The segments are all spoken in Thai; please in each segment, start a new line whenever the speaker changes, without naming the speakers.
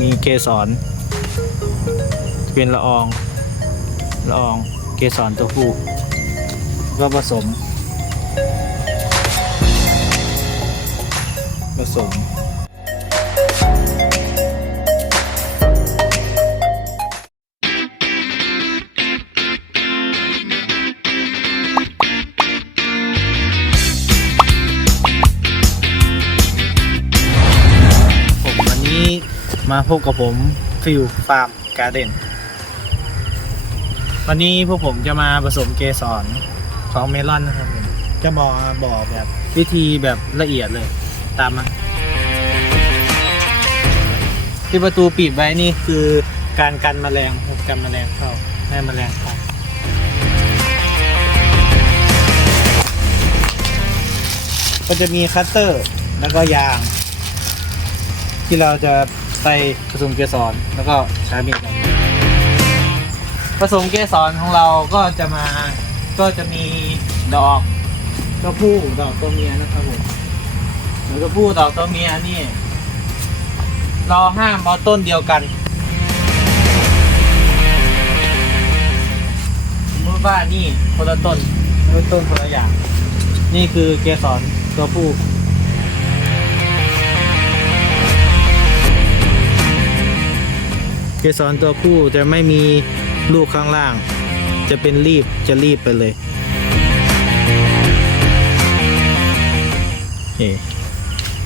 มีเกสรเป็นละอองละอองเกสรตัวผู้ก็ผสม ผสม มาพบกับผมฟิลฟาร์มการ์เด้นวันนี้พวกผมจะมาผสมเกสรของเมลอนนะครับผมจะบอกบอกแบบวิธีแบบละเอียดเลย ตามมาที่ประตูปิดไว้นี่คือการกันแมลงกันแมลงเข้าให้แมลงเข้าก็จะมีคัตเตอร์แล้วก็ยาง ที่เราจะ ใส่ผสมเกสรแล้วก็ใช้มีดกันผสมเกสรของเราก็จะมาก็จะมีดอกตัวผู้ดอกตัวเมียนะครับผมดอกตัวผู้ดอกตัวเมียนี่ เราห้ามเอาต้นเดียวกันสมมติว่านี่คนละต้นแล้ต้นคนละอย่าง นี่คือเกสรตัวผู้ เกสรตัวผู้จะไม่มีลูกข้างล่าง จะเป็นรีบจะรีบไปเลย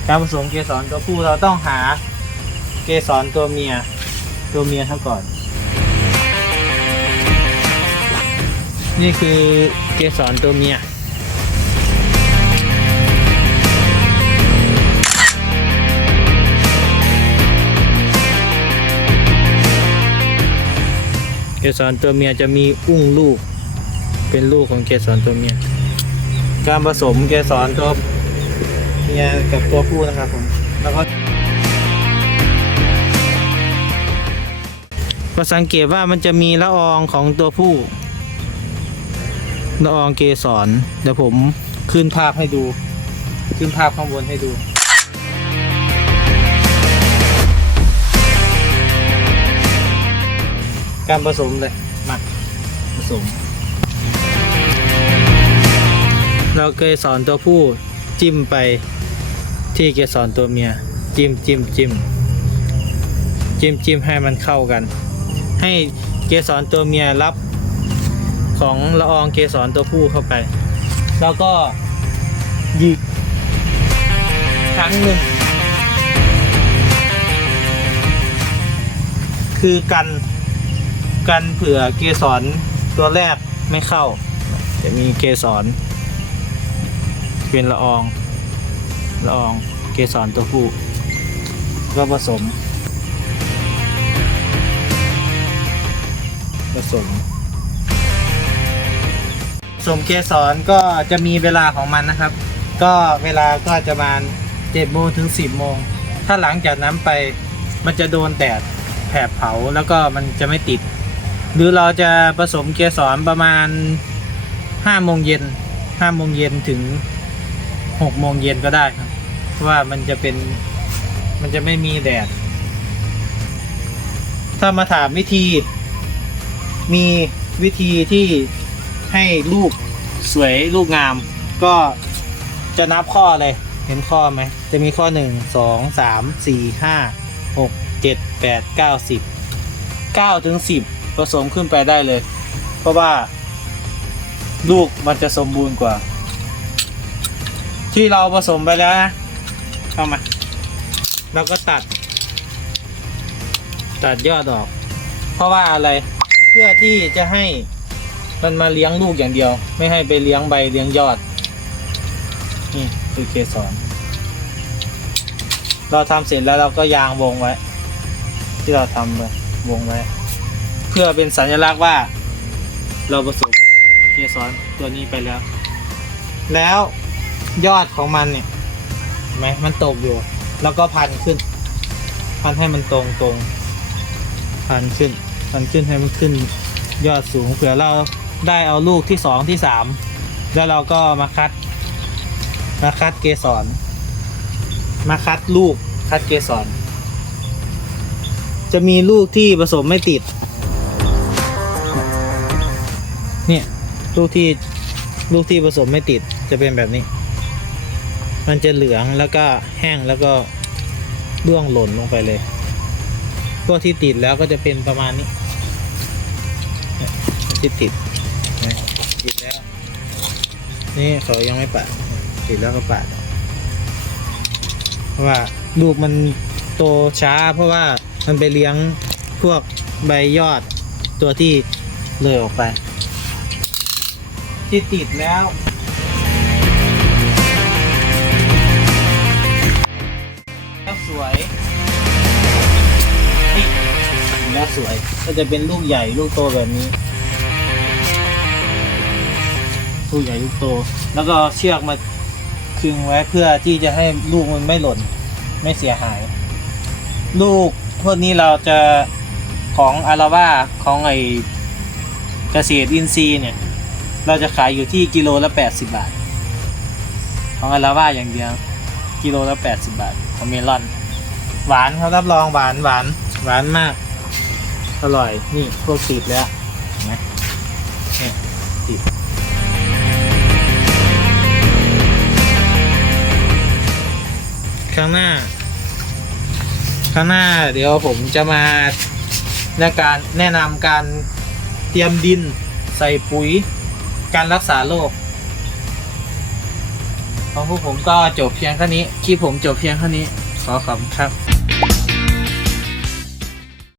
การผสมเกสรตัวผู้เราต้องหาเกสรตัวเมีย ตัวเมียเท่าก่อน นี่คือเกสรตัวเมีย สรตัวเมียจะมีอุ้งลูก เป็นลูกของเกสรตัวเมีย การผสมเกสรตัวเมียกับตัวผู้นะครับผม แล้วก็ก็สังเกตว่ามันจะมีละอองของตัวผู้ละอองเกสรเดี๋ยวผมขึ้นภาพให้ดู ขึ้นภาพข้างบนให้ดู การผสมเลยมาผสม เราเกสรตัวผู้จิ้มไปที่เกสรตัวเมีย จิ้มจิ้มจิ้มจิ้มจิ้มให้มันเข้ากัน ให้เกสรตัวเมียรับของละอองเกสรตัวผู้เข้าไป แล้วก็หยิกครั้งหนึ่งคือกัน กันเผื่อเกสรตัวแรกไม่เข้า จะมีเกสรเป็นละอองละอองเกสรตัวผู้ก็ผสม ผสมผสมเกสรก็จะมีเวลาของมันนะครับ ก็เวลาก็จะประมาณ7โมงถึง10โมง ถ้าหลังจากนั้นไปมันจะโดนแดดแผดเผาแล้วก็มันจะไม่ติด หรือเราจะผสมเกสรประมาณ5โมงเย็น5โมงเย็นถึง6โมงเย็นก็ได้ครับ เพราะว่ามันจะเป็นมันจะไม่มีแดด ถ้ามาถามวิธี มีวิธีที่ให้ลูกสวยลูกงาม ก็จะนับข้อเลยเห็นข้อไหม จะมีข้อ 1 2 3 4 5 6 7 8 9 10 9ถึง10 ผสมขึ้นไปได้เลย เพราะว่าลูกมันจะสมบูรณ์กว่า ที่เราผสมไปแล้วนะเข้ามาเราก็ตัด ตัดยอดออก เพราะว่าอะไรเพื่อที่จะให้มันมาเลี้ยงลูกอย่างเดียว ไม่ให้ไปเลี้ยงใบเลี้ยงยอด นี่คือเกสรเราทำเสร็จแล้วเราก็ยางวงไว้ ที่เราทำเลยวงไว้ เพื่อเป็นสัญลักษณ์ว่า เราผสมเกสรตัวนี้ไปแล้ว แล้วยอดของมันเนี่ยเห็นไหมมันตกอยู่ แล้วก็พันขึ้น พันให้มันตรงตรงพันขึ้น พันขึ้นให้มันขึ้น ยอดสูงเผื่อเราได้เอาลูกที่สองที่สามแล้วเราก็มาคัด มาคัดเกสรมาคัดลูกคัดเกสรจะมีลูกที่ผสมไม่ติด เนี่ย ลูกที่ลูกที่ผสมไม่ติดจะเป็นแบบนี้ มันจะเหลืองแล้วก็แห้งแล้วก็ร่วงหล่นลงไปเลยพวกที่ติดแล้วก็จะเป็นประมาณนี้ที่ติดนะติดแล้ว นี่เขายังไม่ปัดติดแล้วก็ปัดเพราะว่าลูกมันโตช้า เพราะว่ามันไปเลี้ยงพวกใบยอดตัวที่เลยออกไป ที่ติดแล้วแล้วสวยนี่แล้วสวย ก็จะเป็นลูกใหญ่ลูกโตแบบนี้ ลูกใหญ่ลูกโต แล้วก็เอาเชือกมาคึงไว้เพื่อที่จะให้ลูกมันไม่หล่น ไม่เสียหาย ลูกพวกนี้เราจะของอาราว่าของไอเกษตรอินทรีย์เนี่ย เราจะขายอยู่ที่กิโลละ 80 บาท ของอาราว่าอย่างเดียว กิโลละ 80 บาทของเมลอน หวานเขารับรองหวานหวานหวานมาก อร่อยนี่พวกติดแล้วนไหมเนี่ยติดข้างหน้า ข้างหน้าเดี๋ยวผมจะมาในการแนะนำการเตรียมดินใส่ปุ๋ย การรักษาโรคของพวกผมก็จบเพียงแค่นี้คลิปผมจบเพียงแค่นี้ ขอขอบคุณครับ